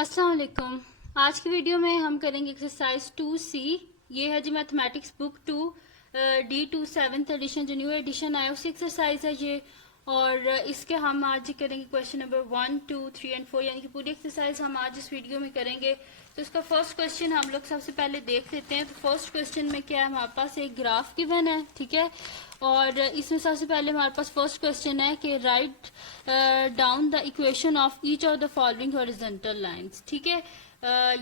अस्सलाम वालेकुम। आज की वीडियो में हम करेंगे एक्सरसाइज 2C। ये है जी mathematics book 2 D2 7th edition, जो न्यू एडिशन आया उसी एक्सरसाइज है ये। और इसके हम आज करेंगे क्वेश्चन नंबर 1, 2, 3 एंड 4, यानी कि पूरी एक्सरसाइज हम आज इस वीडियो में करेंगे। तो इसका फर्स्ट क्वेश्चन हम लोग सबसे पहले देख लेते हैं। तो फर्स्ट क्वेश्चन में क्या है, हमारे पास एक ग्राफ गिवन है, ठीक है। और इसमें सबसे पहले हमारे पास फर्स्ट क्वेश्चन है कि right down the equation of each of the following horizontal lines, ठीक है।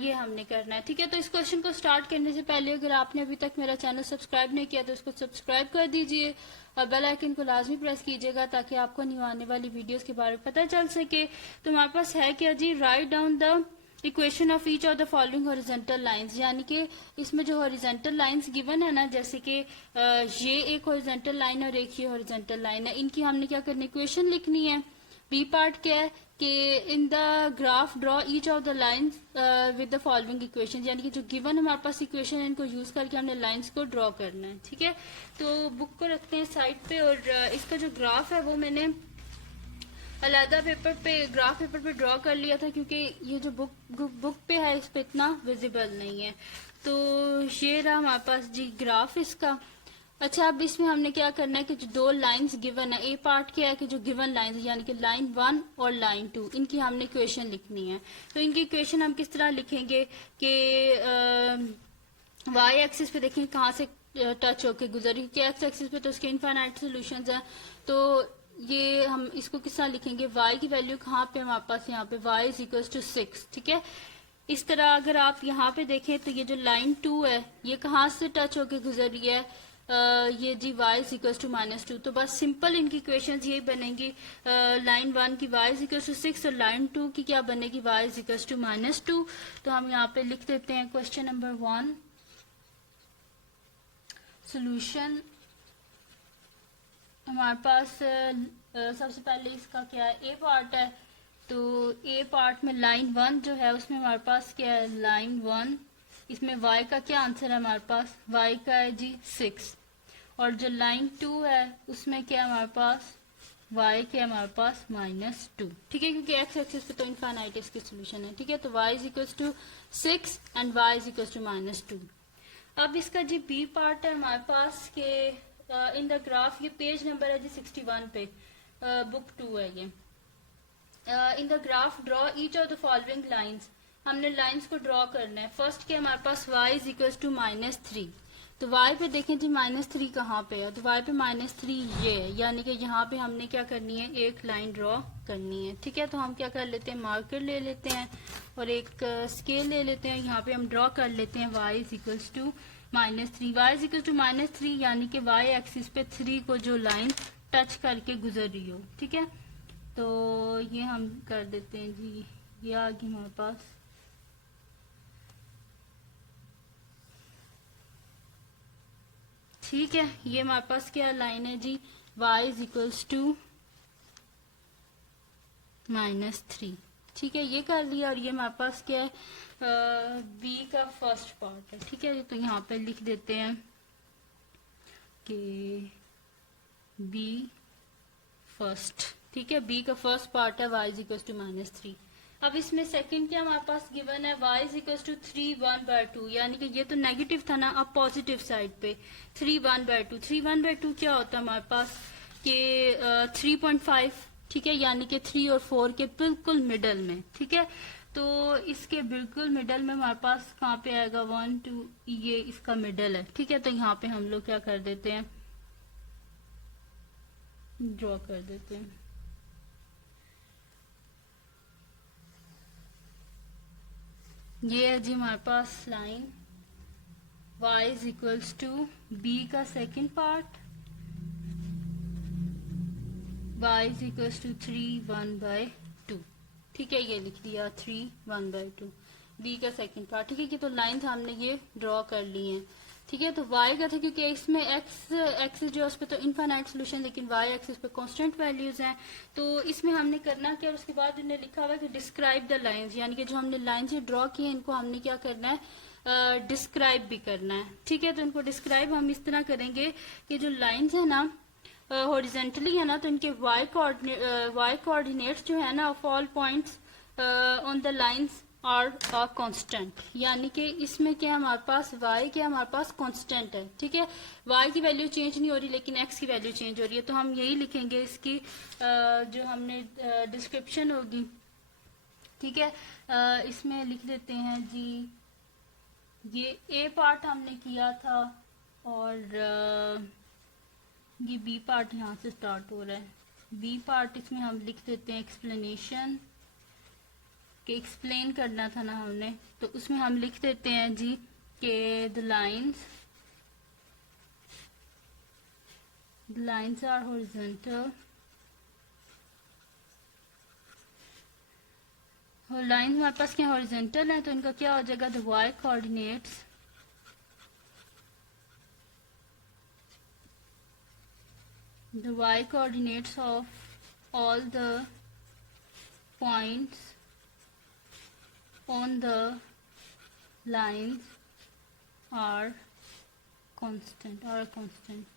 ये हमने करना है, ठीक है। तो इस क्वेश्चन को स्टार्ट करने से पहले अगर आपने अभी तक मेरा चैनल सब्सक्राइब नहीं किया तो इसको सब्सक्राइब कर दीजिए और बेल आइकन को लाजमी प्रेस कीजिएगा ताकि आपको न्यू आने वाली वीडियोस के बारे में पता चल सके। तो हमारे पास है क्या जी, write down the equation of each of the following horizontal lines, यानी कि इसमें जो हॉरिजॉन्टल लाइंस गिवन है ना, जैसे कि ये एक हॉरिजॉन्टल लाइन और एक ये हॉरिजॉन्टल लाइन है, इनकी हमने क्या करनी, इक्वेशन लिखनी है। बी पार्ट क्या है कि in the graph draw each of the lines with the following equation, यानी कि जो गिवन हमारे पास इक्वेशन है इनको यूज करके हमने लाइंस को ड्रॉ करना है, ठीक है। तो बुक को रखते हैं साइड पे और इसका जो ग्राफ है वो मैंने अलहदा पेपर पे, ग्राफ पेपर पे ड्रॉ कर लिया था, क्योंकि ये जो बुक पे है इस पे इतना विजिबल नहीं है। तो ये रहा हमारे पास जी ग्राफ इसका। अच्छा, अब इसमें हमने क्या करना है कि जो दो लाइंस गिवन है, ए पार्ट क्या है कि जो गिवन लाइंस यानी कि लाइन 1 और लाइन 2, इनकी हमने इक्वेशन लिखनी है। तो इनकी इक्वेशन हम किस तरह लिखेंगे कि वाई एक्सिस पे देखें कहाँ से टच होके गुजरी, क्योंकि एक्स एक्सिस पे तो उसके इनफाइनाइट सॉल्यूशंस हैं। तो ये हम इसको किस तरह लिखेंगे, y की वैल्यू कहाँ पे हमारे पास, यहाँ पे y इज इक्वल टू 6, ठीक है। इस तरह अगर आप यहाँ पे देखें तो ये जो लाइन 2 है ये कहाँ से टच होके गुजर रही है, ये जी y इज इक्वल टू -2। तो बस सिंपल इनकी इक्वेशंस यही बनेंगी, लाइन 1 की y इज इक्वल टू 6 और लाइन 2 की क्या बनेगी, y इज इक्वल टू -2। तो हम यहाँ पे लिख देते हैं क्वेश्चन नंबर 1 सोल्यूशन। हमारे पास सबसे पहले इसका क्या है, ए पार्ट है। तो ए पार्ट में लाइन 1 जो है उसमें हमारे पास क्या है, लाइन 1, इसमें y का क्या आंसर है हमारे पास, y का है जी 6। और जो लाइन 2 है उसमें क्या है हमारे पास, y के हमारे पास -2, ठीक है, क्योंकि x एक्सिस पे तो इनफाइनाइट इसकी सोल्यूशन है, ठीक है। तो y is equal to 6 and y is equal to -2। अब इसका जी बी पार्ट है हमारे पास के इन द ग्राफ, ये पेज नंबर है जी 61 पे, बुक 2 है ये। In the graph draw each of the following lines, हमने लाइंस को ड्रॉ करना है। फर्स्ट के हमारे पास y इज इक्वल टू -3। तो y पे देखें जी -3 कहाँ पे है, तो y पे -3 ये है, यानी कि यहाँ पे हमने क्या करनी है, एक लाइन ड्रॉ करनी है, ठीक है। तो हम क्या कर लेते हैं, मार्कर ले लेते हैं और एक स्केल ले लेते हैं, यहाँ पे हम ड्रॉ कर लेते हैं y is equal to -3। y is equal to -3 यानी कि y एक्सिस पे 3 को जो लाइन टच करके गुजर रही हो, ठीक है। तो ये हम कर देते हैं जी, ये आ गई हमारे पास। ठीक है, ये हमारे पास क्या लाइन है जी, y इज इक्वल्स टू -3, ठीक है, ये कर लिया। और ये हमारे पास क्या है, b का फर्स्ट पार्ट है, ठीक है। तो यहाँ पे लिख देते हैं कि b फर्स्ट, ठीक है, b का फर्स्ट पार्ट है y इज इक्वल टू -3। अब इसमें सेकंड क्या हमारे पास गिवन है, y इज इक्वल टू 3/1/2, यानी कि ये तो नेगेटिव था ना, अब पॉजिटिव साइड पे 3/1/2। 3/1/2 क्या होता है हमारे पास कि 3.5, ठीक है, यानी कि 3 और 4 के बिल्कुल मिडल में, ठीक है। तो इसके बिल्कुल मिडल में हमारे पास कहाँ पे आएगा, 1 2, ये इसका मिडल है, ठीक है। तो यहाँ पे हम लोग क्या कर देते हैं, ड्रॉ कर देते हैं। ये है जी हमारे पास line, y is equals to b का second part, y is equals to 3/1/2, ठीक है, ये लिख दिया 3/1/2, b का सेकंड पार्ट, ठीक है। कि तो लाइन हमने ये ड्रॉ कर ली है, ठीक है। तो y का था क्योंकि इसमें x एक्सिस जो है उस पर तो इनफाइनाइट सोल्यूशन, लेकिन y एक्सिस पे कांस्टेंट वैल्यूज हैं। तो इसमें हमने करना क्या, उसके बाद इन्हें लिखा हुआ है कि डिस्क्राइब द लाइंस, यानी कि जो हमने लाइंस ड्रॉ की है इनको हमने क्या करना है, डिस्क्राइब भी करना है, ठीक है। तो इनको डिस्क्राइब हम इस तरह करेंगे कि जो लाइंस है ना हॉरिजेंटली है ना, तो इनके y कोऑर्डिनेट्स जो है ना of all points on the lines are a constant, यानी कि इसमें क्या हमारे पास y क्या हमारे पास कांस्टेंट है, ठीक है। y की वैल्यू चेंज नहीं हो रही लेकिन x की वैल्यू चेंज हो रही है, तो हम यही लिखेंगे इसकी जो हमने डिस्क्रिप्शन होगी, ठीक है। इसमें लिख देते हैं जी, ये ए पार्ट हमने किया था और ये बी पार्ट यहाँ से स्टार्ट हो रहा है। बी पार्ट इसमें हम लिख देते हैं एक्सप्लेनेशन, कि एक्सप्लेन करना था ना हमने, तो उसमें हम लिख देते हैं जी कि द लाइन्स आर हॉरिजॉन्टल, और लाइन हमारे पास क्या हॉरिजॉन्टल है, तो इनका क्या हो जाएगा, the y coordinates, the y coordinates of all the points on the lines are constant,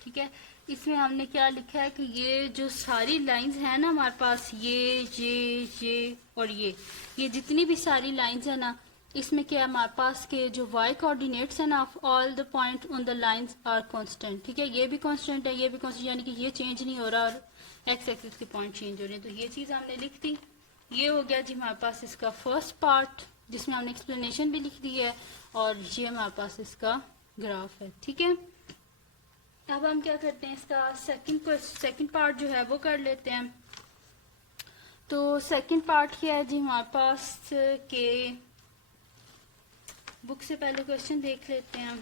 ठीक है। इसमें हमने क्या लिखा है कि ये जो सारी लाइंस हैं ना हमारे पास, ये और ये जितनी भी सारी लाइंस है ना, इसमें क्या है हमारे पास के जो y कोऑर्डिनेट्स है ना, all the point on the lines are constant, ठीक है। ये भी कांस्टेंट है, ये भी कांस्टेंट, यानी कि ये चेंज नहीं हो रहा और x एक्सिस के पॉइंट चेंज हो रहे हैं, तो ये चीज हमने लिख दी। ये हो गया जी हमारे पास इसका फर्स्ट पार्ट, जिसमें हमने एक्सप्लेनेशन भी लिख दी है, और ये हमारे पास इसका ग्राफ है, ठीक है। अब हम क्या करते हैं, इसका सेकंड पार्ट जो है वो कर लेते हैं। तो सेकंड पार्ट क्या है जी हमारे पास के, बुक से पहले क्वेश्चन देख लेते हैं।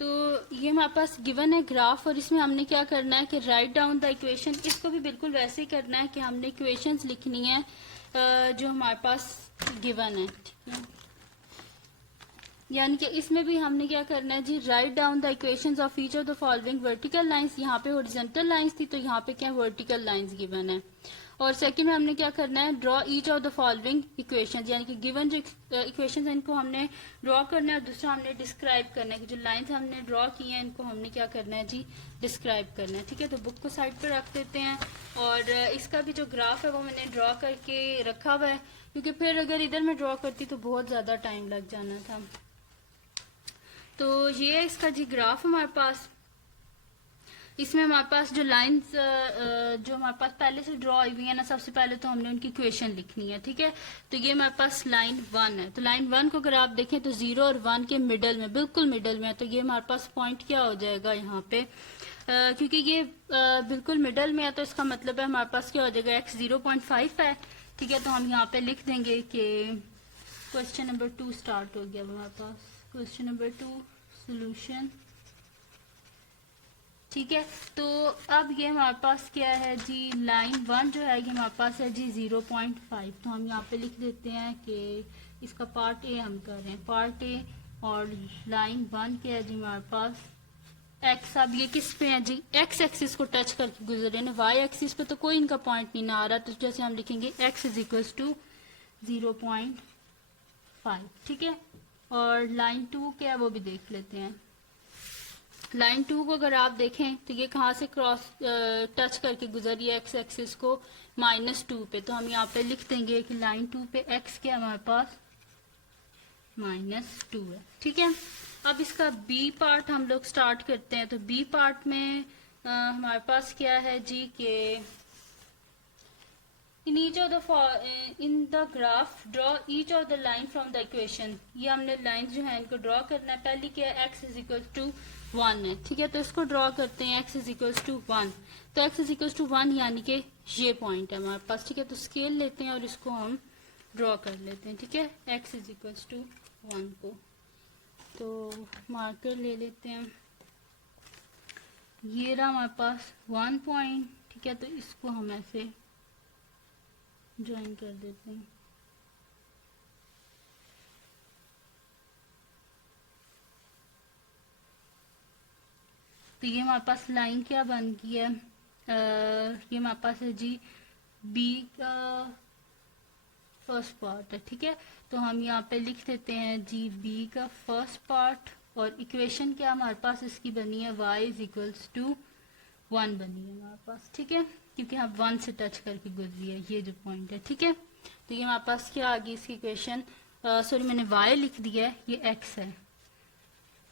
तो ये हमारे पास गिवन है ग्राफ, और इसमें हमने क्या करना है कि राइट डाउन द इक्वेशन, इसको भी बिल्कुल वैसे ही करना है कि हमने इक्वेशंस लिखनी है जो हमारे पास गिवन है, ठीक है। यानी कि इसमें भी हमने क्या करना है जी, write down the equations of each of the following vertical lines, यहाँ पे हॉरिजॉन्टल लाइंस थी तो यहाँ पे क्या वर्टिकल लाइंस गिवन है। और सेकंड में हमने क्या करना है, draw each of the following equations, यानी कि गिवन जो इक्वेशंस हैं इनको हमने ड्रॉ करना है, और दूसरा हमने डिस्क्राइब करना है कि जो लाइंस हमने ड्रॉ की हैं इनको हमने क्या करना है जी, डिस्क्राइब करना है, ठीक है। तो बुक को साइड पर रख देते हैं, और इसका भी जो ग्राफ है वो मैंने ड्रॉ करके रखा हुआ है, क्योंकि फिर अगर इधर मैं ड्रॉ करती तो बहुत ज़्यादा टाइम लग जाना था। तो ये है इसका जी ग्राफ हमारे पास। इसमें हमारे पास जो लाइंस जो हमारे पास पहले से ड्रॉ हुई है ना, सबसे पहले तो हमने उनकी इक्वेशन लिखनी है, ठीक है। तो ये हमारे पास लाइन 1 है, तो लाइन 1 को अगर आप देखें तो 0 और 1 के मिडल में, बिल्कुल मिडल में है, तो ये हमारे पास पॉइंट क्या हो जाएगा यहाँ पे, क्योंकि ये बिल्कुल मिडल में है तो इसका मतलब है हमारे पास क्या हो जाएगा, x 0.5 है, ठीक है। तो हम यहाँ पे लिख देंगे कि क्वेश्चन नंबर 2 स्टार्ट हो गया हमारे पास, क्वेश्चन नंबर 2 सोल्यूशन, ठीक है। तो अब ये हमारे पास क्या है जी, लाइन 1 जो है ये हमारे पास है जी 0.5, तो हम यहाँ पे लिख देते हैं कि इसका पार्ट ए हम कर रहे हैं, पार्ट ए, और लाइन 1 क्या है जी हमारे पास एक्स। अब ये किस पे है जी, एक्स एक्सिस को टच करके गुजरे ना, वाई एक्सिस पे तो कोई इनका पॉइंट नहीं ना आ रहा, तो जैसे हम लिखेंगे x इज इक्वल्स टू 0.5, ठीक है। और लाइन 2 क्या है वो भी देख लेते हैं। लाइन 2 को अगर आप देखें तो ये कहाँ से क्रॉस टच करके गुजरी है, एक्स एक्सिस को -2 पे, तो हम यहाँ पे लिख देंगे कि लाइन 2 पे x क्या हमारे पास -2 है, ठीक है। अब इसका बी पार्ट हम लोग स्टार्ट करते हैं। तो बी पार्ट में हमारे पास क्या है जी कि in each of the in the graph draw each of the line from the equation, ये हमने लाइन जो है इनको ड्रॉ करना है। पहली क्या है, x इज इक्वल टू 1 है, ठीक है। तो इसको ड्रॉ करते हैं, x इज इक्वल टू 1, तो x इज इक्वल टू 1 यानी कि ये पॉइंट है हमारे पास, ठीक है। तो स्केल लेते हैं और इसको हम ड्रॉ कर लेते हैं, ठीक है, x इज इक्वल टू 1 को। तो मार्कर ले लेते हैं, ये रहा हमारे पास 1 पॉइंट, ठीक है। तो इसको हम ऐसे ज्वाइन कर देते हैं। तो ये हमारे पास लाइन क्या बन गई है, ये हमारे पास है जी बी का फर्स्ट पार्ट है, ठीक है। तो हम यहाँ पे लिख देते हैं जी बी का फर्स्ट पार्ट, और इक्वेशन क्या हमारे पास इसकी बनी है, y इज इक्वल्स टू 1 बनी है हमारे पास, ठीक है, क्योंकि हम 1 से टच करके गुजरी है ये जो पॉइंट है, ठीक है। तो ये हमारे पास क्या आ गई इसकी इक्वेशन, सॉरी मैंने y लिख दिया है, ये x है,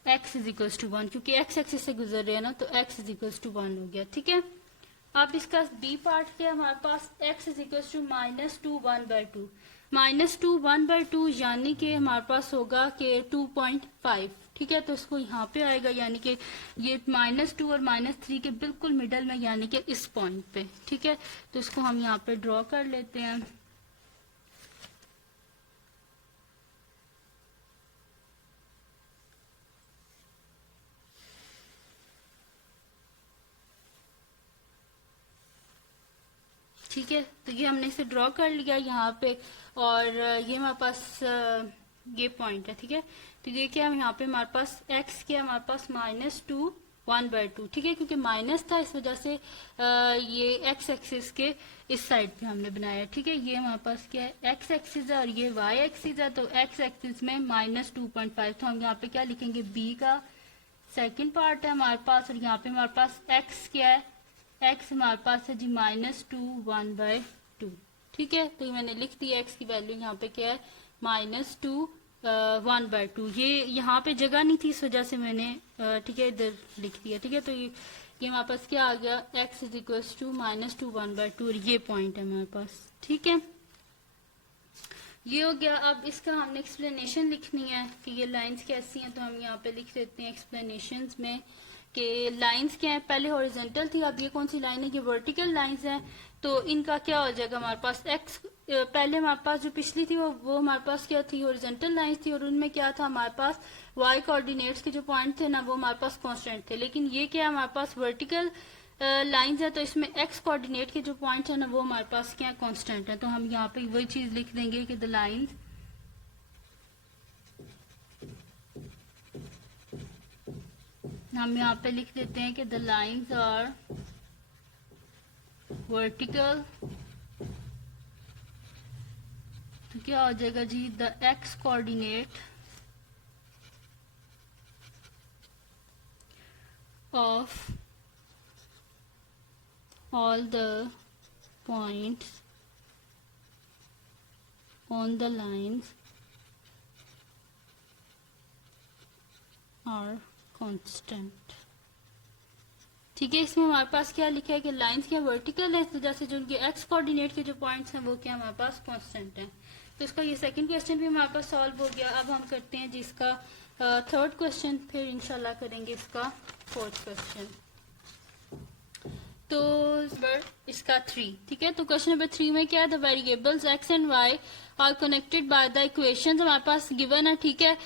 x इज इक्वल्स टू 1, क्योंकि x एक्सिस से गुजर रहे हैं ना, तो x इज इक्वल्स टू 1 हो गया। ठीक है, अब इसका b पार्ट क्या है हमारे पास, x इज इक्वल्स टू -2 1/2, -2 1/2 यानी कि हमारे पास होगा कि 2.5। ठीक है, तो इसको यहाँ पे आएगा, यानी कि ये -2 और -3 के बिल्कुल मिडल में, यानी कि इस पॉइंट पे। ठीक है, तो इसको हम यहाँ पे ड्रॉ कर लेते हैं। ठीक है, तो ये हमने इसे ड्रॉ कर लिया यहाँ पे, और ये हमारे पास ये पॉइंट है। ठीक है, तो ये क्या है यहाँ पे हमारे पास x क्या है हमारे पास -2 1/2। ठीक है, क्योंकि माइनस था इस वजह से ये x एक्सिस के इस साइड पे हमने बनाया। ठीक है, ये हमारे पास क्या है, x एक्सिस है और ये y एक्सिस है, तो x एक्सिस में -2.5, तो हम यहाँ पे क्या लिखेंगे, b का सेकंड पार्ट है हमारे पास, और यहाँ पे हमारे पास x क्या है, x हमारे पास है जी -2 1/2। ठीक है, तो मैंने लिख दिया x की वैल्यू यहाँ पे क्या है, -2 1/2। ये यहाँ पे जगह नहीं थी इस वजह से मैंने ठीक है इधर लिख दिया। ठीक है, तो ये हमारे पास क्या आ गया, x इज इक्वल्स टू -2 1/2, और ये पॉइंट है हमारे पास। ठीक है, ये हो गया। अब इसका हमने एक्सप्लेनेशन लिखनी है कि ये लाइंस कैसी हैं, तो हम यहाँ पे लिख देते हैं एक्सप्लेनेशन में कि लाइंस क्या है, पहले हॉरिजॉन्टल थी, अब ये कौन सी लाइन है, ये वर्टिकल लाइंस हैं। तो इनका क्या हो जाएगा हमारे पास, x पहले हमारे पास जो पिछली थी वो हमारे पास क्या थी, हॉरिजॉन्टल लाइंस थी, और उनमें क्या था हमारे पास y कोऑर्डिनेट्स के जो पॉइंट थे ना, वो हमारे पास कांस्टेंट थे। लेकिन ये क्या है हमारे पास वर्टिकल लाइंस है, तो इसमें x कोऑर्डिनेट के जो पॉइंट है ना, वो हमारे पास क्या कांस्टेंट है। तो हम यहाँ पे वही चीज लिख देंगे कि द लाइंस हम यहाँ पे लिख देते हैं कि द लाइंस आर वर्टिकल, तो क्या हो जाएगा जी, the x coordinate of all the points on the lines are constant. ठीक है, इसमें हमारे पास क्या लिखा है कि लाइंस क्या वर्टिकल है, इस वजह से जो उनके एक्स कोऑर्डिनेट के जो पॉइंट्स हैं वो क्या हमारे पास कांस्टेंट है। तो इसका ये सेकंड क्वेश्चन भी हमारे पास सॉल्व हो गया। अब हम करते हैं जिसका थर्ड क्वेश्चन, फिर इंशाल्लाह करेंगे इसका फोर्थ क्वेश्चन। तो इसका 3। ठीक है, तो क्वेश्चन नंबर 3 में क्या है, the variables x and y are connected by the equations हमारे पास गिवन है। ठीक है,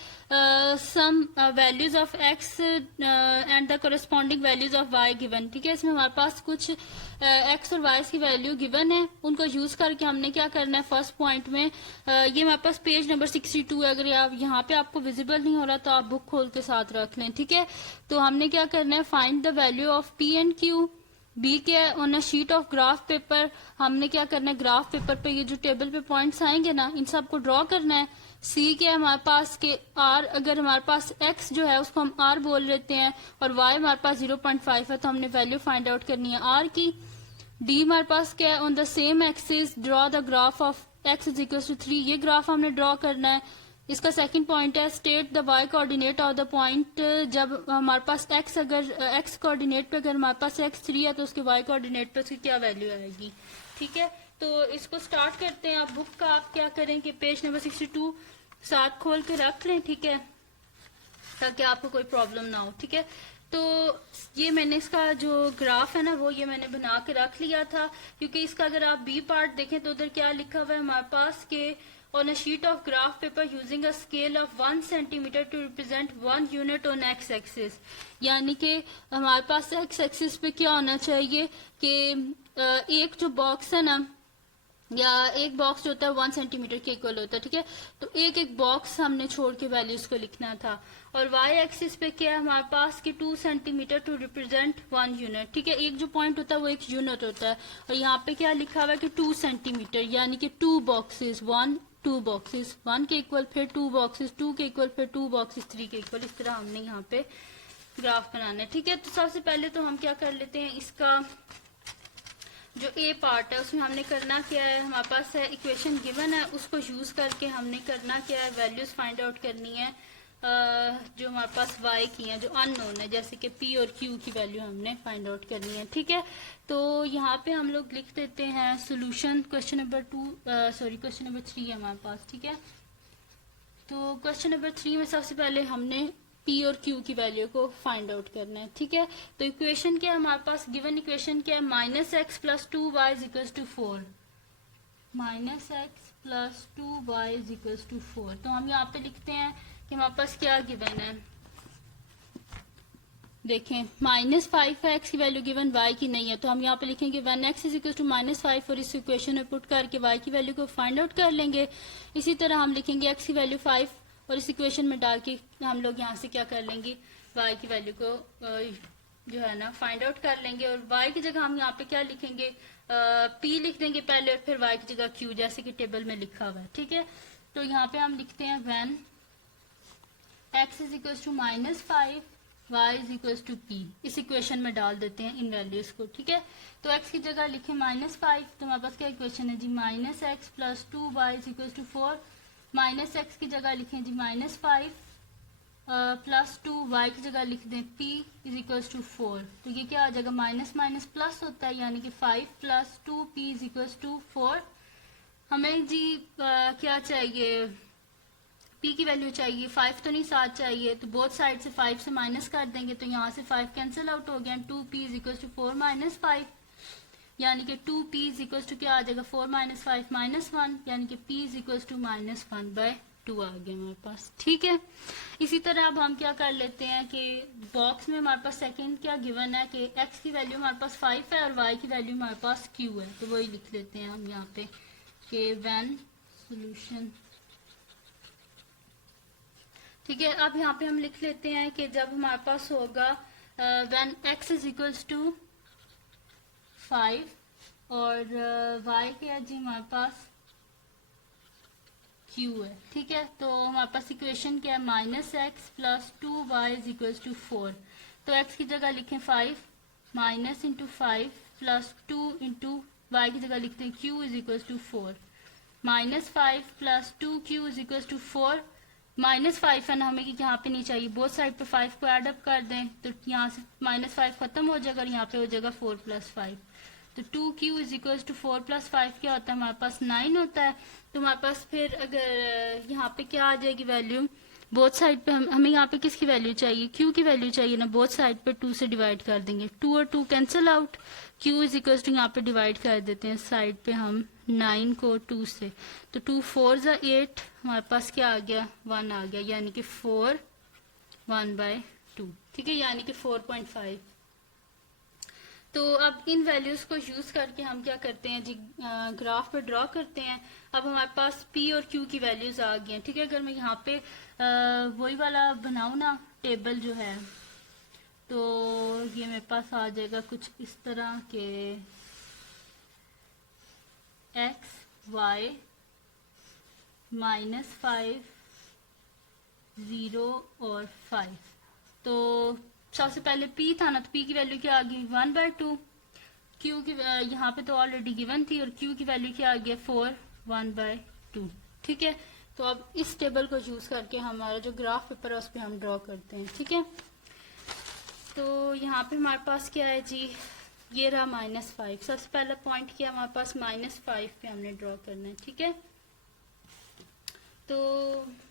some values of x and the corresponding values of y given. ठीक है, इसमें हमारे पास कुछ x और y की वैल्यू गिवन है, उनको यूज करके हमने क्या करना है, फर्स्ट पॉइंट में ये हमारे पास पेज नंबर 62 है। अगर आप यहाँ पे आपको विजिबल नहीं हो रहा तो आप बुक खोल के साथ रख लें। ठीक है, तो हमने क्या करना है, find the value of p and q। B के on a sheet of graph paper, हमने क्या करना है, ग्राफ पेपर पे ये जो टेबल पे पॉइंट्स आएंगे ना, इन सबको ड्रॉ करना है। सी के हमारे पास के आर, अगर हमारे पास एक्स जो है उसको हम आर बोल लेते हैं, और वाई हमारे पास 0.5 है, तो हमने वैल्यू फाइंड आउट करनी है आर की। डी हमारे पास क्या है, on the same axis draw the graph of x is equal to 3, ये ग्राफ हमने ड्रॉ करना है। इसका सेकंड पॉइंट है, state the y coordinate of the point, जब हमारे पास एक्स, अगर एक्स कोऑर्डिनेट पे अगर हमारे पास एक्स 3 है तो उसके वाई कोऑर्डिनेट पे उसकी क्या वैल्यू आएगी। ठीक है, तो इसको स्टार्ट करते हैं। आप बुक का आप क्या करें कि पेज नंबर 62 साथ खोल के रख लें। ठीक है, ताकि आपको कोई प्रॉब्लम ना हो। ठीक है, तो ये मैंने इसका जो ग्राफ है ना वो ये मैंने बना के रख लिया था, क्योंकि इसका अगर आप बी पार्ट देखें तो उधर क्या लिखा हुआ है हमारे पास के on a sheet of graph paper using a scale of 1 centimeter to represent 1 unit on x axis, यानी कि हमारे पास x axis पे क्या होना चाहिए कि एक जो बॉक्स है ना, या एक बॉक्स जो होता है 1 सेंटीमीटर के इक्वल होता है। ठीक है, तो एक एक बॉक्स हमने छोड़ के वैल्यूज को लिखना था। और y एक्सिस पे क्या है हमारे पास कि 2 सेंटीमीटर टू रिप्रेजेंट 1 यूनिट। ठीक है, एक जो पॉइंट होता है वो एक यूनिट होता है, और यहाँ पे क्या लिखा हुआ है कि 2 सेंटीमीटर, यानी कि 2 बॉक्सेस, 1 2 बॉक्सेस, 1 के इक्वल, फिर 2 बॉक्सेस, 2 के इक्वल, फिर 2 बॉक्सेस 3 के इक्वल। इस तरह हमने यहाँ पे ग्राफ बनाना है। ठीक है, तो सबसे पहले तो हम क्या कर लेते हैं, इसका जो ए पार्ट है उसमें हमने करना क्या है, हमारे पास है इक्वेशन गिवन है, उसको यूज करके हमने करना क्या है, वैल्यूज फाइंड आउट करनी है जो हमारे पास y की है, जो अननोन है, जैसे कि p और q की वैल्यू हमने फाइंड आउट करनी है। ठीक है, तो यहाँ पे हम लोग लिख देते हैं सोल्यूशन क्वेश्चन नंबर 3 है हमारे पास। ठीक है, तो क्वेश्चन नंबर 3 में सबसे पहले हमने p और q की वैल्यू को फाइंड आउट करना है। ठीक है, तो इक्वेशन क्या है हमारे पास, गिवन इक्वेशन क्या है, -x + 2y = 4, -x + 2y = 4। तो हम यहाँ पे लिखते हैं कि हमारे पास क्या गिवन है, देखें -5 है, x की वैल्यू गिवन y की नहीं है, तो हम यहाँ पे लिखेंगे when x = -5 और इस इक्वेशन में पुट करके y की वैल्यू को फाइंड आउट कर लेंगे। इसी तरह हम लिखेंगे x की वैल्यू 5 और इस इक्वेशन में डाल के हम लोग यहाँ से क्या कर लेंगे, y की वैल्यू को जो है ना फाइंड आउट कर लेंगे। और y की जगह हम यहाँ पे क्या लिखेंगे, p लिख देंगे पहले और फिर y की जगह q, जैसे कि टेबल में लिखा हुआ है। ठीक है, तो यहाँ पे हम लिखते हैं when x = -5 y = p, इस इक्वेशन में डाल देते हैं इन वैल्यूज को। ठीक है, तो x की जगह लिखें -5, तो हमारे पास क्या इक्वेशन है जी, -x + 2y = 4, -x की जगह लिखें जी -5 + 2y की जगह लिख दें p = 4, तो ये क्या आ जाएगा, माइनस माइनस प्लस होता है, यानी कि 5 + 2p = 4। हमें जी क्या चाहिए, p की वैल्यू चाहिए, 5 तो नहीं 7 चाहिए, तो बोथ साइड से 5 से माइनस कर देंगे, तो यहाँ से 5 कैंसिल आउट हो गया, 2p = 4 - 5, यानी कि 2p = क्या आ जाएगा, 4 - 5 -1, यानी कि p = -1/2 आ गया हमारे पास। ठीक है, इसी तरह अब हम क्या कर लेते हैं कि बॉक्स में हमारे पास सेकंड क्या गिवन है कि x की वैल्यू हमारे पास 5 है और y की वैल्यू हमारे पास q है, तो वही लिख लेते हैं हम यहाँ पे कि व्हेन सोल्यूशन। ठीक है, अब यहाँ पे हम लिख लेते हैं कि जब हमारे पास होगा व्हेन x = 5 और y क्या जी हमारे पास q है। ठीक है, तो हमारे पास इक्वेशन क्या है, -x + 2y = 4, तो x की जगह लिखें 5, -5 + 2 × y की जगह लिखते हैं q = 4, -5 + 2q = 4, -5 है ना हमें कि यहाँ पे नहीं चाहिए, बोथ साइड पे 5 को ऐड अप कर दें, तो यहाँ से -5 खत्म हो जाएगा और यहाँ पे हो जाएगा 4 + 5, तो 2q = 4 + 5 क्या होता है हमारे पास 9 होता है। तो हमारे पास फिर अगर यहाँ पे क्या आ जाएगी वैल्यू, बोथ साइड पे हमें यहाँ पे किसकी वैल्यू चाहिए, q की वैल्यू चाहिए ना, बोथ साइड पे 2 से डिवाइड कर देंगे, 2 और 2 कैंसिल आउट, q = यहाँ पे डिवाइड कर देते हैं साइड पे हम 9 को 2 से, तो 2 4 = 8, हमारे पास क्या आ गया 1 आ गया, यानी कि 4 1/2। ठीक है, यानी कि 4.5। तो अब इन वैल्यूज को यूज करके हम क्या करते हैं जी, ग्राफ पे ड्रॉ करते हैं। अब हमारे पास p और q की वैल्यूज आ गई हैं। ठीक है, अगर मैं यहाँ पे वही वाला बनाऊं ना टेबल जो है, तो ये मेरे पास आ जाएगा कुछ इस तरह के x y -5 0 और 5। तो सबसे पहले p था ना, तो p की वैल्यू क्या आ गई 1/2, q की यहाँ पे तो ऑलरेडी गिवन थी, और q की वैल्यू क्या आ गया 4 1/2। ठीक है, तो अब इस टेबल को यूज करके हमारा जो ग्राफ पेपर है उस पर हम ड्रॉ करते हैं। ठीक है, तो यहाँ पे हमारे पास क्या है जी, ये रहा -5, सबसे पहला पॉइंट क्या हमारे पास -5 पे हमने ड्रॉ करना है। ठीक है, तो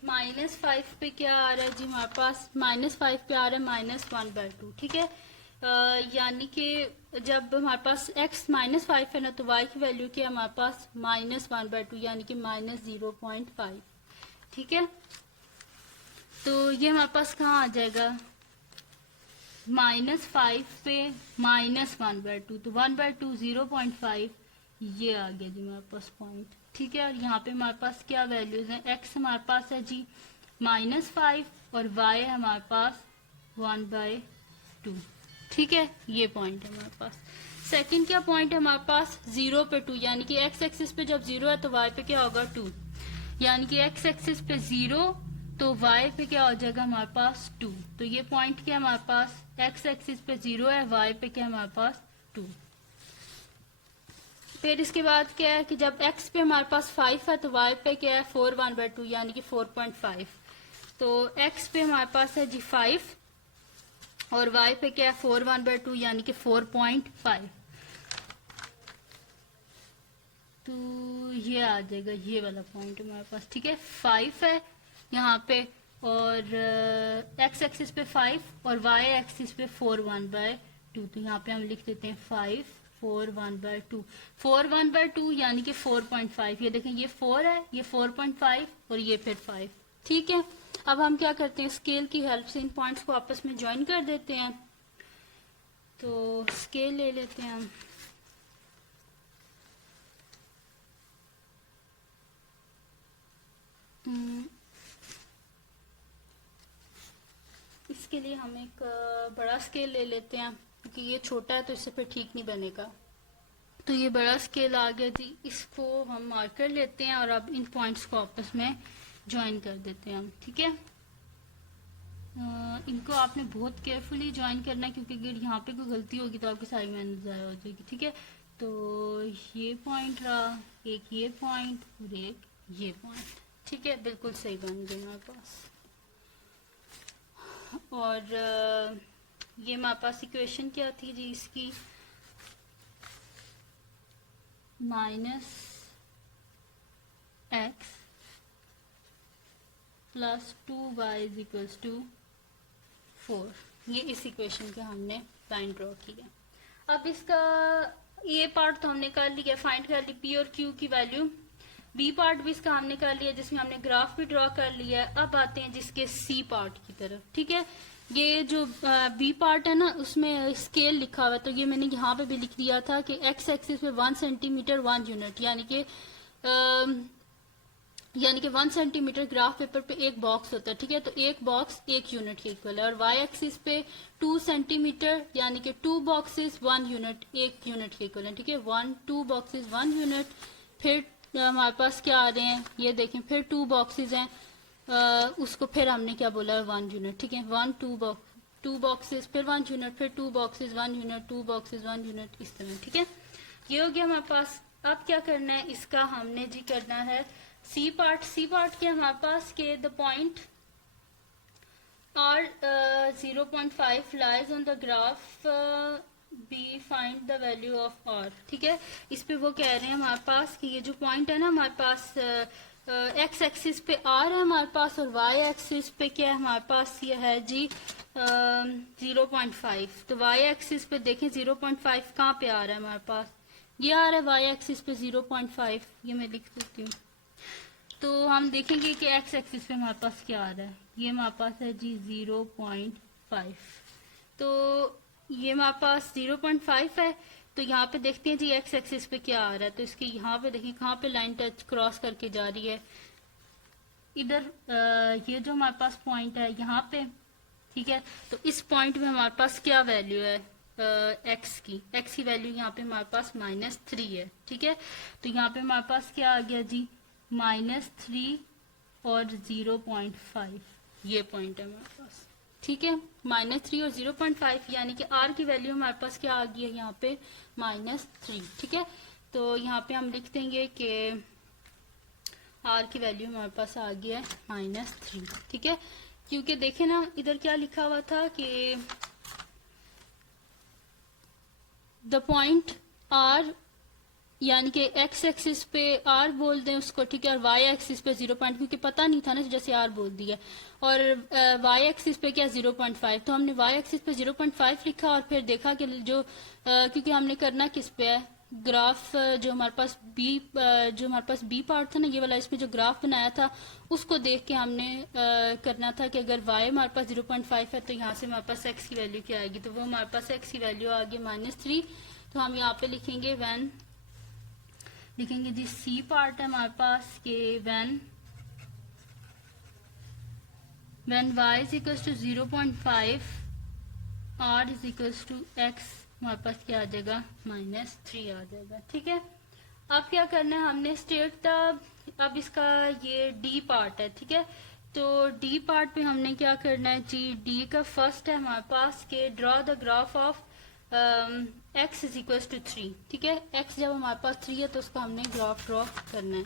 -5 पे क्या आ रहा है जी हमारे पास, -5 पे आ रहा है -1/2। ठीक है, यानी कि जब हमारे पास x -5 है ना, तो y की वैल्यू क्या है हमारे पास -1/2, यानी कि -0.5। ठीक है, तो ये हमारे पास कहाँ आ जाएगा, -5 पे -1/2, तो 1/2 0.5, ये आ गया जी हमारे पास पॉइंट। ठीक है, और यहाँ पे हमारे पास क्या वैल्यूज हैं, x हमारे पास है जी -5 और y है हमारे पास 1/2। ठीक है, ये पॉइंट है हमारे पास। सेकंड क्या पॉइंट है हमारे पास, 0 पे 2, यानी कि x एक्सिस पे जब 0 है तो y पे क्या होगा 2, यानी कि x एक्सिस पे 0 तो y पे क्या हो जाएगा हमारे पास 2। तो ये पॉइंट क्या हमारे पास, x एक्सिस पे 0 है, y पे क्या हमारे पास 2। फिर इसके बाद क्या है कि जब x पे हमारे पास 5 है तो y पे क्या है 4 1/2 यानी कि 4.5। तो x पे हमारे पास है जी 5 और y पे क्या है 4 1/2 यानी कि 4.5। तो ये आ जाएगा ये वाला पॉइंट हमारे पास, ठीक है। 5 है यहाँ पे और x एक्सिस पे 5 और y एक्सिस पे 4 1/2। तो यहाँ पे हम लिख देते हैं 5 4 1/2 4 1/2 यानी कि 4.5। ये देखें ये 4 है, ये 4.5 और ये फिर 5, ठीक है। अब हम क्या करते हैं, स्केल की हेल्प से इन पॉइंट्स को आपस में ज्वाइन कर देते हैं। तो स्केल ले लेते हैं हम। इसके लिए हम एक बड़ा स्केल ले लेते हैं क्योंकि ये छोटा है तो इससे फिर ठीक नहीं बनेगा। तो ये बड़ा स्केल आ गया जी, इसको हम मार्कर लेते हैं और अब इन पॉइंट्स को आपस में ज्वाइन कर देते हैं हम, ठीक है। इनको आपने बहुत केयरफुली ज्वाइन करना है क्योंकि अगर यहाँ पे कोई गलती होगी तो आपकी सारी मेहनत ज़ाया हो जाएगी, ठीक है। तो ये पॉइंट रहा, एक ये पॉइंट और एक ये पॉइंट, ठीक है, बिल्कुल सही बन गए हमारे पास। और ये हमारे पास इक्वेशन क्या थी जी इसकी, -x + 2y = 4। ये इस इक्वेशन के हमने लाइन ड्रॉ किया। अब इसका ये पार्ट तो हमने कर लिया, फाइंड कर ली पी और क्यू की वैल्यू। बी पार्ट भी इसका हमने कर लिया जिसमें हमने ग्राफ भी ड्रॉ कर लिया है। अब आते हैं जिसके सी पार्ट की तरफ, ठीक है। ये जो बी पार्ट है ना उसमें स्केल लिखा हुआ है, तो ये मैंने यहाँ पे भी लिख दिया था कि एक्स एक्सिस पे 1 सेंटीमीटर 1 यूनिट यानी कि 1 सेंटीमीटर ग्राफ पेपर पे एक बॉक्स होता है, ठीक है। तो एक बॉक्स 1 यूनिट के इक्वल है। और वाई एक्सिस पे 2 सेंटीमीटर यानी कि 2 बॉक्सेस 1 यूनिट 1 यूनिट के इक्वल है, ठीक है। 2 बॉक्सेस 1 यूनिट। फिर हमारे पास क्या आ रहे हैं ये देखें, फिर 2 बॉक्सेस हैं, उसको फिर हमने क्या बोला है 1 यूनिट, ठीक है। 2 बॉक्सेस फिर 1 यूनिट, फिर 2 बॉक्सेस 1 यूनिट, 2 बॉक्सेस 1 यूनिट, इस तरह, ठीक है। ये हो गया हमारे पास। अब क्या करना है, इसका हमने जी करना है सी पार्ट। सी पार्ट के हमारे पास के the point r 0.5 lies on the graph b find the value of r, ठीक है। इस पे वो कह रहे हैं हमारे पास कि ये जो पॉइंट है ना हमारे पास एक्स एक्सिस पे आर है हमारे पास और वाई एक्सिस पे क्या है हमारे पास ये है जी 0.5। तो वाई एक्सिस पे देखें 0.5 कहाँ पे आ रहा है हमारे पास, ये आ रहा है वाई एक्सिस पे 0.5, ये मैं लिख देती हूँ। तो हम देखेंगे कि एक्स एक्सिस पे हमारे पास क्या आ रहा है, ये हमारे पास है जी 0.5। तो ये हमारे पास 0.5 है। तो यहाँ पे देखते हैं जी एक्स एक्सिस पे क्या आ रहा है। तो इसके यहाँ पे देखिए कहाँ पे लाइन टच क्रॉस करके जा रही है, इधर ये जो हमारे पास पॉइंट है यहाँ पे, ठीक है। तो इस पॉइंट में हमारे पास क्या वैल्यू है एक्स की वैल्यू यहाँ पे हमारे पास -3 है, ठीक है। तो यहाँ पे हमारे पास क्या आ गया जी -3 और 0.5, ये पॉइंट है हमारे पास, ठीक है। -3 और 0.5 यानी कि आर की वैल्यू हमारे पास क्या आ गई है यहाँ पे -3, ठीक है। तो यहाँ पे हम लिख देंगे कि आर की वैल्यू हमारे पास आ गया है -3, ठीक है। क्योंकि देखे ना इधर क्या लिखा हुआ था कि द पॉइंट आर यानी कि एक्स एक्सिस पे आर बोल दें उसको, ठीक है। और वाई एक्सिस पे 0. क्योंकि पता नहीं था ना जैसे आर बोल दिया। और वाई एक्सिस पे क्या 0.5, तो हमने वाई एक्सिस पे 0.5 लिखा और फिर देखा कि जो क्योंकि हमने करना किस पे है ग्राफ, जो हमारे पास बी पार्ट था ना ये वाला, इसमें जो ग्राफ बनाया था उसको देख के हमने करना था कि अगर वाई हमारे पास 0.5 है तो यहाँ से हमारे पास एक्स की वैल्यू क्या आएगी। तो वो हमारे पास एक्स की वैल्यू आ गई -3। तो हम यहाँ पे लिखेंगे लिखेंगे जी सी पार्ट है हमारे पास के when y is equals to 0.5 r is equals to x, हमारे पास क्या आ जाएगा -3 आ जाएगा, ठीक है। अब क्या करना है हमने स्टेट अब इसका ये डी पार्ट है, ठीक है। तो डी पार्ट पे हमने क्या करना है जी, डी का फर्स्ट है हमारे पास के draw the graph of x is equal to 3। ठीक है, x जब हमारे पास 3 है तो उसका हमने ग्राफ ड्रॉ करना है।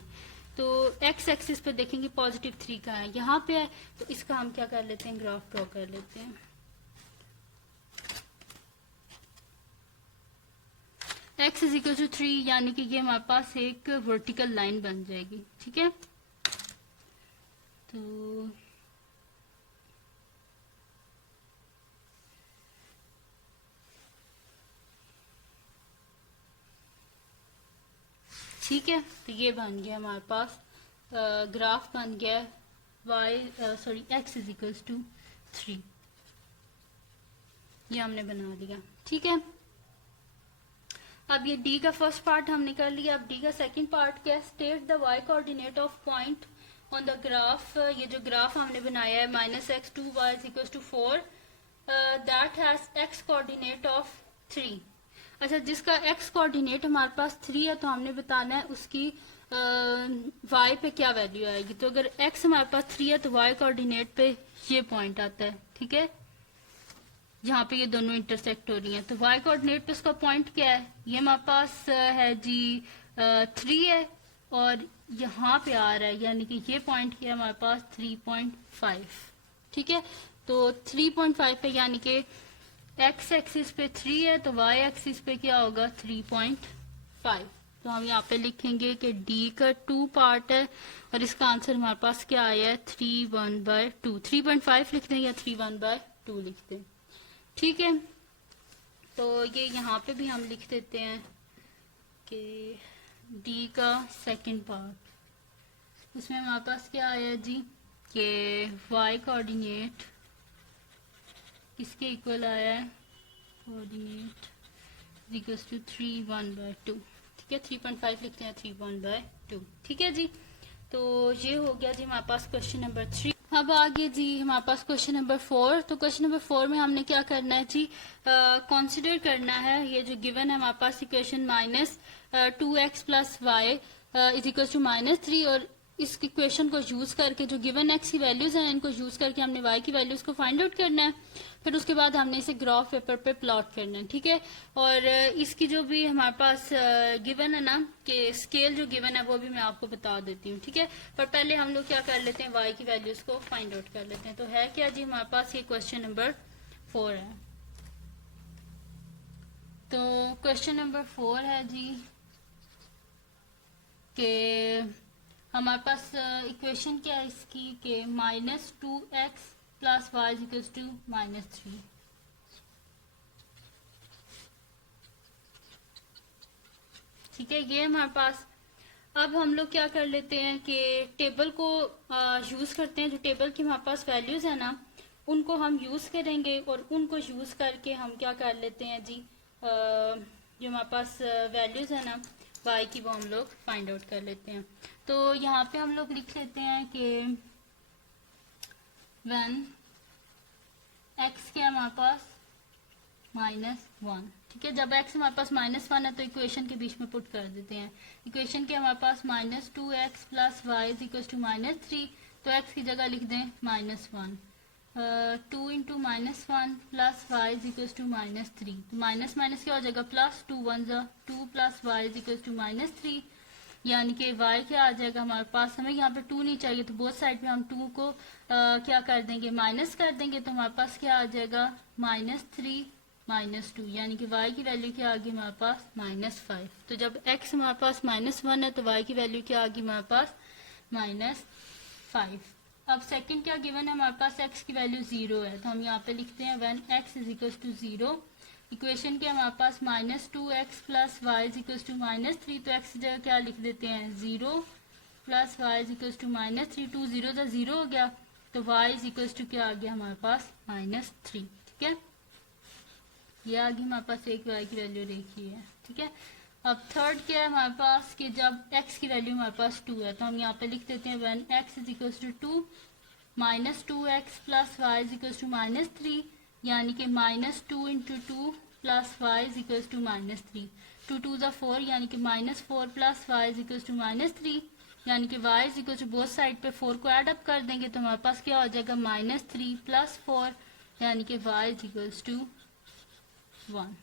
तो x एक्सिस पे देखेंगे पॉजिटिव 3 का है, यहाँ पे है, तो इसका हम क्या कर लेते हैं, ग्राफ ड्रॉ कर लेते हैं। x इज इक्वल टू 3 यानी कि ये हमारे पास एक वर्टिकल लाइन बन जाएगी। ठीक है, तो ठीक है, तो ये बन गया हमारे पास ग्राफ बन गया x इज इक्वल टू 3, ये हमने बना दिया। ठीक है, अब ये d का फर्स्ट पार्ट हमने कर लिया। अब d का सेकंड पार्ट क्या है, state the y coordinate of point on the graph. ये जो ग्राफ हमने बनाया है -x 2y is equal to 4 that has x coordinate of 3। अच्छा, जिसका x कोऑर्डिनेट हमारे पास 3 है तो हमने बताना है उसकी y पे क्या वैल्यू आएगी। तो अगर x हमारे पास 3 है तो y कोऑर्डिनेट पे ये पॉइंट आता है। ठीक है, जहाँ पे ये दोनों इंटरसेक्ट हो रही हैं, तो y कोऑर्डिनेट पे उसका पॉइंट क्या है, ये हमारे पास है जी 3 है और यहाँ पे आ रहा है, यानी कि ये पॉइंट क्या है हमारे पास 3.5। ठीक है, तो 3.5 पे यानी कि x एक्सिस पे 3 है तो y एक्सिस पे क्या होगा 3.5। तो हम यहाँ पे लिखेंगे कि d का 2 पार्ट है और इसका आंसर हमारे पास क्या आया है 3/1/2। 3.5 लिखते हैं या 3/1/2 लिखते हैं। ठीक है, तो ये यहाँ पे भी हम लिख देते हैं कि d का सेकंड पार्ट, उसमें हमारे पास क्या आया जी कि y कोऑर्डिनेट किसके इक्वल आया है, कोऑर्डिनेट इक्वल्स टू 3/1/2। ठीक है, 3.5 लिखते हैं 3/1/2। ठीक है जी, तो ये हो गया जी हमारे पास क्वेश्चन नंबर 3। अब आगे जी हमारे पास क्वेश्चन नंबर 4। तो क्वेश्चन नंबर 4 में हमने क्या करना है जी, कंसीडर करना है ये जो गिवन है हमारे पास equation -2x plus y is equal to -3, और इस इक्वेशन को यूज करके जो गिवन x की वैल्यूज हैं इनको यूज करके हमने y की वैल्यूज को फाइंड आउट करना है। फिर उसके बाद हमने इसे ग्राफ पेपर पे प्लॉट करना है। ठीक है, और इसकी जो भी हमारे पास गिवन है ना कि स्केल जो गिवन है वो भी मैं आपको बता देती हूँ। ठीक है, पर पहले हम लोग क्या कर लेते हैं, y की वैल्यूज को फाइंड आउट कर लेते हैं। तो है क्या जी हमारे पास ये क्वेश्चन नंबर 4 है। तो क्वेश्चन नंबर 4 है जी कि हमारे पास इक्वेशन क्या है इसकी कि -2x plus y is equal to -3। ठीक है, ये हमारे पास। अब हम लोग क्या कर लेते हैं कि टेबल को यूज करते हैं। जो टेबल की हमारे पास वैल्यूज है ना उनको हम यूज करेंगे और उनको यूज करके हम क्या कर लेते हैं जी, जो हमारे पास वैल्यूज है ना y की वो हम लोग फाइंड आउट कर लेते हैं। तो यहाँ पे हम लोग लिख लेते हैं कि when x के हमारे पास -1। ठीक है, जब x हमारे पास -1 है तो इक्वेशन के बीच में पुट कर देते हैं। इक्वेशन के हमारे पास -2x plus y is equal to -3, तो x की जगह लिख दें -1। 2 into -1 plus y is equal to -3, तो माइनस माइनस क्या हो जाएगा plus, 2 1 2 plus y is equal to -3, यानी कि y क्या आ जाएगा हमारे पास, हमें यहाँ पे 2 नहीं चाहिए तो बोथ साइड पे हम 2 को क्या कर देंगे, माइनस कर देंगे। तो हमारे पास क्या आ जाएगा -3 -2, यानी कि y की वैल्यू क्या आ गई हमारे पास -5। तो जब x हमारे पास -1 है तो y की वैल्यू क्या आ गई हमारे पास -5। अब सेकंड क्या गिवन है हमारे पास, x की वैल्यू 0 है, तो हम यहाँ पे लिखते हैं when x is equal to 0। Equation के हमारे पास -2x plus y is equal to -3, तो x की जगह क्या लिख देते हैं 0 plus y is equal to -3, 2 0 का 0 हो गया, तो y इज इक्वल टू क्या आ गया हमारे पास -3। ठीक है, ये आ गई हमारे पास एक y की वैल्यू देखी है। ठीक है, अब थर्ड क्या है हमारे पास कि जब x की वैल्यू हमारे पास 2 है तो हम यहाँ पे लिख देते हैं when x is equal to 2 -2x plus y is equal to -3, यानी कि -2 into 2 plus y is equal to -3, 2 2 ज़ा 4, यानी कि -4 plus y is equal to -3, यानी कि y is equal to both side पे 4 को ऐड अप कर देंगे तो हमारे पास क्या हो जाएगा -3 प्लस 4, यानी कि y इज इक्वल टू 1।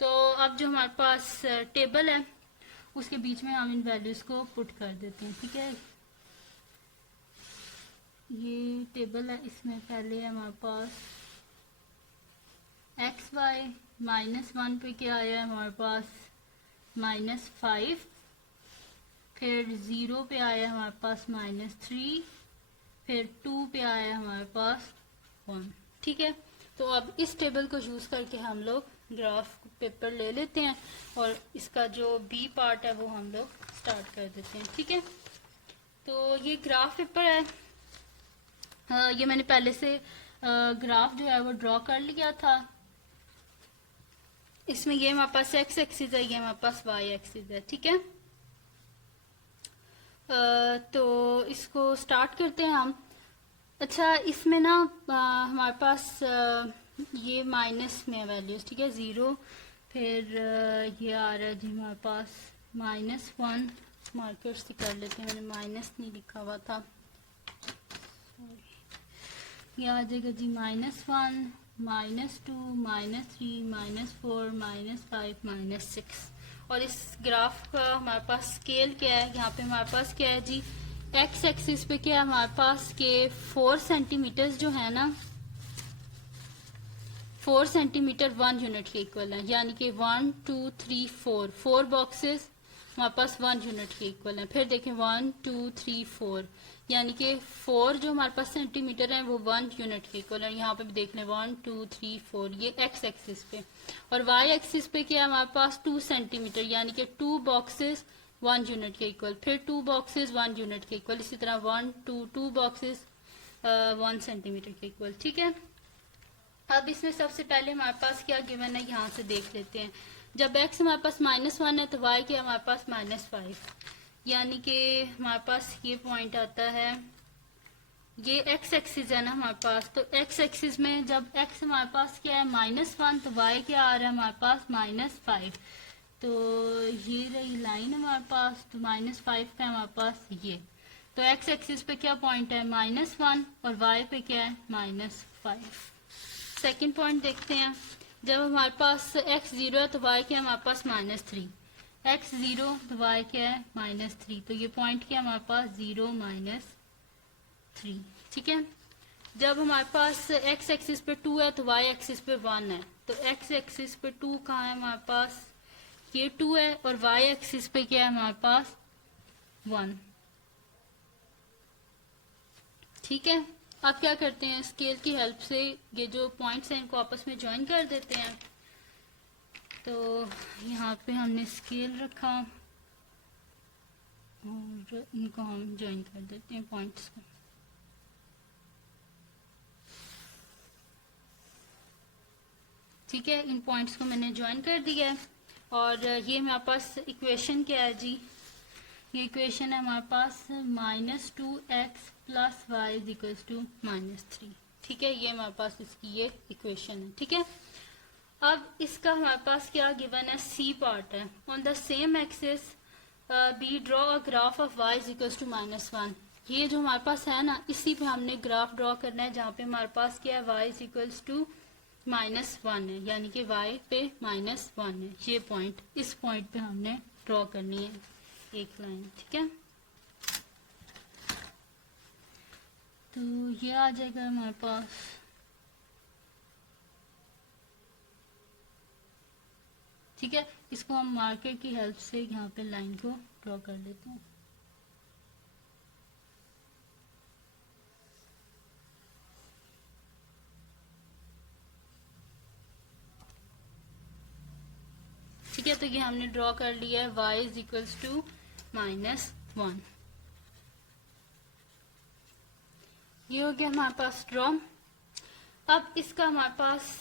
तो अब जो हमारे पास टेबल है उसके बीच में हम इन वैल्यूज को पुट कर देते हैं। ठीक है, ये टेबल है, इसमें पहले हमारे पास एक्स वाई -1 पे क्या आया है हमारे पास -5, फिर 0 पे आया हमारे पास -3, फिर 2 पे आया हमारे पास 1। ठीक है, तो अब इस टेबल को यूज करके हम लोग ग्राफ पेपर ले लेते हैं और इसका जो बी पार्ट है वो हम लोग स्टार्ट कर देते हैं। ठीक है, तो ये ग्राफ पेपर है, ये मैंने पहले से ग्राफ जो है वो ड्रॉ कर लिया था। इसमें ये हमारे पास एक्स एक्सिस है, ये हमारे पास वाई एक्सिस है। ठीक है, तो इसको स्टार्ट करते हैं हम। अच्छा, इसमें ना हमारे पास ये माइनस में वैल्यूज, ठीक है, 0, फिर ये आ रहा है जी हमारे पास -1, मार्कर से कर लेते हैं, मैंने माइनस नहीं लिखा हुआ था, ये आ जाएगा जी -1, -2, -3, -4, -5, -6। और इस ग्राफ का हमारे पास स्केल क्या है, यहाँ पे हमारे पास क्या है जी, एक्स एक्सिस पे क्या है हमारे पास के 4 सेंटीमीटर जो है ना, 4 सेंटीमीटर 1 यूनिट के इक्वल है, यानी कि 1 2 3 4 बॉक्सेस हमारे पास 1 यूनिट के इक्वल है। फिर देखें 1 2 3 4, यानी कि 4 जो हमारे पास सेंटीमीटर है वो 1 यूनिट के इक्वल है। यहाँ पे भी देख लें 1 2 3 4, ये एक्स एक्सिस पे, और वाई एक्सिस पे क्या है हमारे पास 2 सेंटीमीटर, यानी कि 2 बॉक्सेस 1 यूनिट के इक्वल, फिर 2 बॉक्सेस 1 यूनिट के इक्वल, इसी तरह 1 2 बॉक्सेस 1 सेंटीमीटर के इक्वल। ठीक है, अब इसमें सबसे पहले हमारे पास क्या गिवन है यहाँ से देख लेते हैं। जब x हमारे पास -1 है तो y क्या हमारे पास -5, यानी कि हमारे पास ये पॉइंट आता है, ये x एक्सिस है ना हमारे पास, तो x एक्सिस में जब x हमारे पास क्या है -1 तो y क्या आ रहा है हमारे पास -5, तो ये रही लाइन हमारे पास, तो -5 का हमारे पास ये, तो x एक्सिस पे क्या पॉइंट है -1 और y पे क्या है -5। सेकेंड पॉइंट देखते हैं, जब हमारे पास x 0 है तो y क्या है हमारे पास -3, x 0 तो y क्या है -3, तो ये पॉइंट क्या है हमारे पास 0 -3। ठीक है, जब हमारे पास x एक्सिस पे 2 है तो y एक्सिस पे 1 है, तो x एक्सिस पे 2 कहाँ है हमारे पास, ये 2 है, और y एक्सिस पे क्या है हमारे पास 1। ठीक है, अब क्या करते हैं, स्केल की हेल्प से ये जो पॉइंट्स हैं इनको आपस में ज्वाइन कर देते हैं। तो यहाँ पे हमने स्केल रखा और इनको हम ज्वाइन कर देते हैं पॉइंट्स को। ठीक है, इन पॉइंट्स को मैंने ज्वाइन कर दिया है, और ये हमारे पास इक्वेशन क्या है जी, ये इक्वेशन है हमारे पास -2x + y = -3। ठीक है, ये हमारे पास इसकी ये इक्वेशन है। ठीक है, अब इसका हमारे पास क्या गिवन है, सी पार्ट है, on the same axis b draw a graph of y = -1। ये जो हमारे पास है ना, इसी पे हमने ग्राफ ड्रॉ करना है, जहाँ पे हमारे पास क्या है y = -1 है, यानी कि y पे -1 है, ये पॉइंट, इस पॉइंट पे हमने ड्रॉ करनी है एक लाइन। ठीक है, तो ये आ जाएगा हमारे पास, ठीक है, इसको हम मार्कर की हेल्प से यहाँ पे लाइन को ड्रॉ कर लेते हैं। ठीक है, तो ये हमने ड्रॉ कर लिया है y = -1, ये हो गया हमारे पास ड्रॉ। अब इसका हमारे पास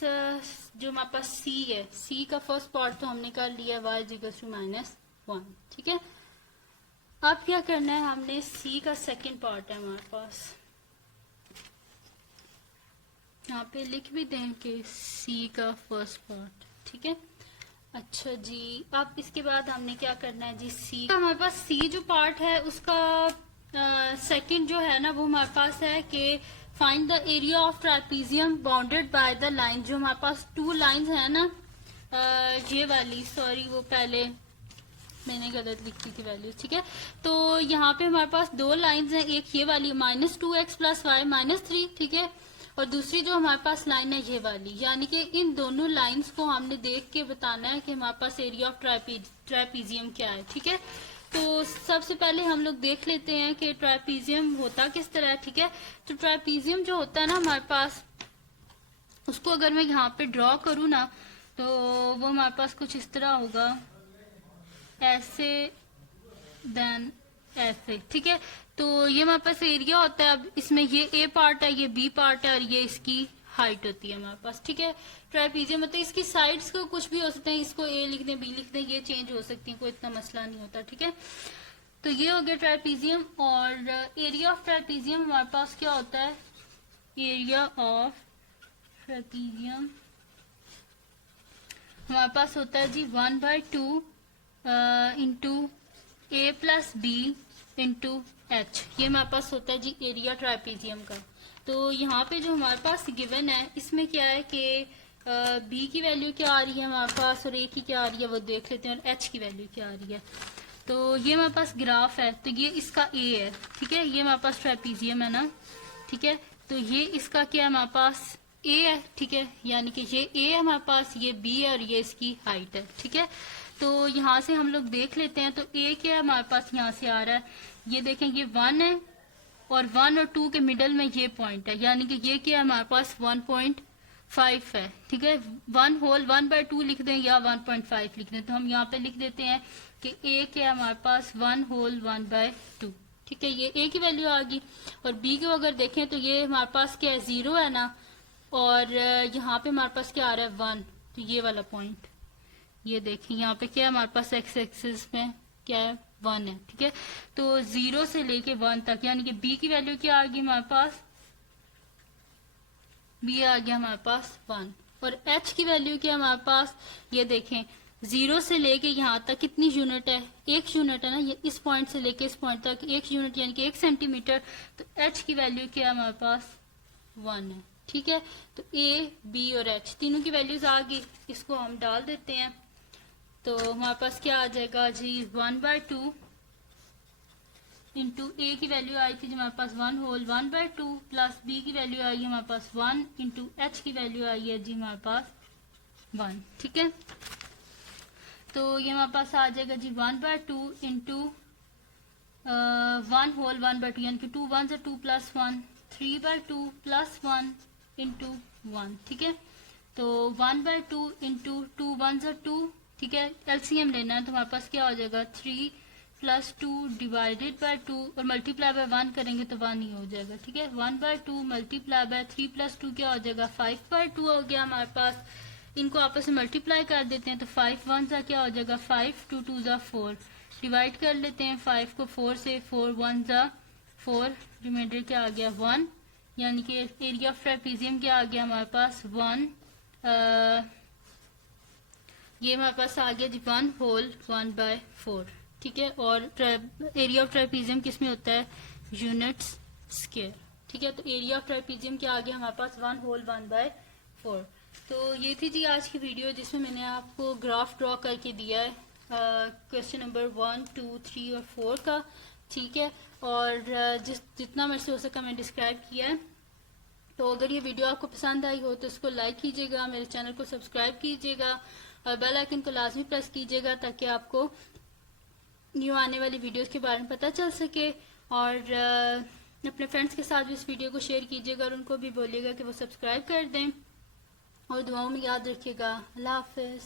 जो हमारे पास c है, c का फर्स्ट पार्ट तो हमने कर लिया y = -1। ठीक है, अब क्या करना है, हमने c का सेकंड पार्ट है हमारे पास, यहाँ पे लिख भी दें कि c का फर्स्ट पार्ट। ठीक है, अच्छा जी, अब इसके बाद हमने क्या करना है जी, सी हमारे पास सी जो पार्ट है उसका सेकंड जो है ना वो हमारे पास है कि find the area of trapezium bounded by the line. जो हमारे पास 2 लाइंस है ना, ये वाली, सॉरी वो पहले मैंने गलत लिखी थी वैल्यूज, ठीक है। तो यहाँ पे हमारे पास दो लाइंस हैं, एक ये वाली -2x + y -3, ठीक है, और दूसरी जो हमारे पास लाइन है ये वाली, यानी कि इन दोनों लाइंस को हमने देख के बताना है कि हमारे पास एरिया ऑफ ट्रापेजियम क्या है, ठीक है। तो सबसे पहले हम लोग देख लेते हैं कि ट्रापेजियम होता किस तरह है, ठीक है। तो ट्रापेजियम जो होता है ना हमारे पास, उसको अगर मैं यहाँ पे ड्रॉ करूँ ना तो वो हमारे पास कुछ इस तरह होगा, ऐसे देन ऐसे, ठीक है। तो ये हमारे पास एरिया होता है। अब इसमें ये ए पार्ट है, ये बी पार्ट है और ये इसकी हाइट होती है हमारे पास, ठीक है। ट्रापेजियम मतलब इसकी साइड्स को कुछ भी हो सकते हैं, इसको ए लिख दें, बी लिख दें, ये चेंज हो सकती है, कोई इतना मसला नहीं होता, ठीक है। तो ये हो गया ट्रापेजियम। और एरिया ऑफ ट्रापेजियम हमारे पास क्या होता है, एरिया ऑफ ट्रापेजियम हमारे पास होता है जी 1/2 इंटू ए प्लस बी इंटू एच, ये हमारे पास होता है जी एरिया ट्रापेजियम का। तो यहाँ पे जो हमारे पास गिवन है इसमें क्या है कि बी की वैल्यू क्या आ रही है हमारे पास और ए की क्या आ रही है वो देख लेते हैं, और एच की वैल्यू क्या आ रही है। तो ये हमारे पास ग्राफ है, तो ये इसका ए है, ठीक है, ये हमारे पास ट्रापेजियम है ना, ठीक है। तो ये इसका क्या है हमारे पास ए है, ठीक है, यानी कि ये ए है हमारे पास, ये बी है और ये इसकी हाइट है, ठीक है। तो यहाँ से हम लोग देख लेते हैं। तो ए क्या है हमारे पास यहाँ से आ रहा है, ये देखें ये 1 है और 1 और 2 के मिडल में ये पॉइंट है, यानी कि ये क्या है हमारे पास 1.5 है, ठीक है। 1 होल 1/2 लिख दें या 1.5 लिख दें, तो हम यहाँ पे लिख देते हैं कि ए क्या है हमारे पास 1 होल 1/2, ठीक है, ये ए की वैल्यू आ गई। और बी को अगर देखें तो ये हमारे पास क्या है 0 है ना, और यहाँ पे हमारे पास क्या आ रहा है 1, तो ये वाला पॉइंट ये देखें यहाँ पे क्या है हमारे पास एक्स एक्सिस में क्या है 1 है, ठीक है। तो 0 से लेके 1 तक, यानी कि बी की वैल्यू क्या आ गई हमारे पास, बी आ गया हमारे पास 1, और एच की वैल्यू क्या है हमारे पास, ये देखें 0 से लेके यहाँ तक कितनी यूनिट है, 1 यूनिट है ना, ये इस पॉइंट से लेके इस पॉइंट तक 1 यूनिट यानी कि 1 सेंटीमीटर। तो एच की वैल्यू क्या है हमारे पास 1 है, ठीक है। तो ए बी और एच तीनों की वैल्यूज आ गई, इसको हम डाल देते हैं। तो हमारे पास क्या आ जाएगा जी 1/2 इंटू ए की वैल्यू आई थी जो हमारे पास 1 होल 1/2 प्लस बी की वैल्यू आई है हमारे पास 1 इंटू एच की वैल्यू आई है जी हमारे पास 1, ठीक है। तो ये हमारे पास आ जाएगा जी 1/2 इंटू 1 होल 1/2 यानी कि 2 1 2 प्लस 1, 3/2 प्लस 1 इंटू 1, ठीक है। तो 1/2 इंटू 2 1 2, ठीक है, एलसीएम लेना है तो हमारे पास क्या हो जाएगा 3 + 2 डिवाइडेड बाय 2 और मल्टीप्लाई बाय 1 करेंगे तो 1 ही हो जाएगा, ठीक है। 1/2 मल्टीप्लाई बाय 3 + 2 क्या हो जाएगा 5/2 हो गया हमारे पास। इनको आपस में मल्टीप्लाई कर देते हैं तो 5 1 सा क्या हो जाएगा 5, 2 2 ज़ा 4, डिवाइड कर लेते हैं 5 को 4 से, 4 1 ज़ा 4, रिमाइंडर क्या आ गया 1, यानी कि एरिया ऑफ ट्रापेजियम क्या आ गया हमारे पास 1, ये हमारे पास आ गया जी 1 होल 1/4, ठीक है। और एरिया ऑफ ट्रापेजियम किस में होता है यूनिट्स स्क्वायर, ठीक है। तो एरिया ऑफ ट्रापेजियम क्या आ गया हमारे पास 1 होल 1/4। तो ये थी जी आज की वीडियो जिसमें मैंने आपको ग्राफ ड्रॉ करके दिया है क्वेश्चन नंबर 1 2 3 और 4 का, ठीक है। और जितना मेरे से हो सका मैंने डिस्क्राइब किया है। तो अगर ये वीडियो आपको पसंद आई हो तो इसको लाइक कीजिएगा, मेरे चैनल को सब्सक्राइब कीजिएगा और बेल आइकन को लाजमी प्रेस कीजिएगा ताकि आपको न्यू आने वाली वीडियोस के बारे में पता चल सके। और अपने फ्रेंड्स के साथ भी इस वीडियो को शेयर कीजिएगा और उनको भी बोलिएगा कि वो सब्सक्राइब कर दें। और दुआओं में याद रखिएगा। अल्लाह हाफिज़।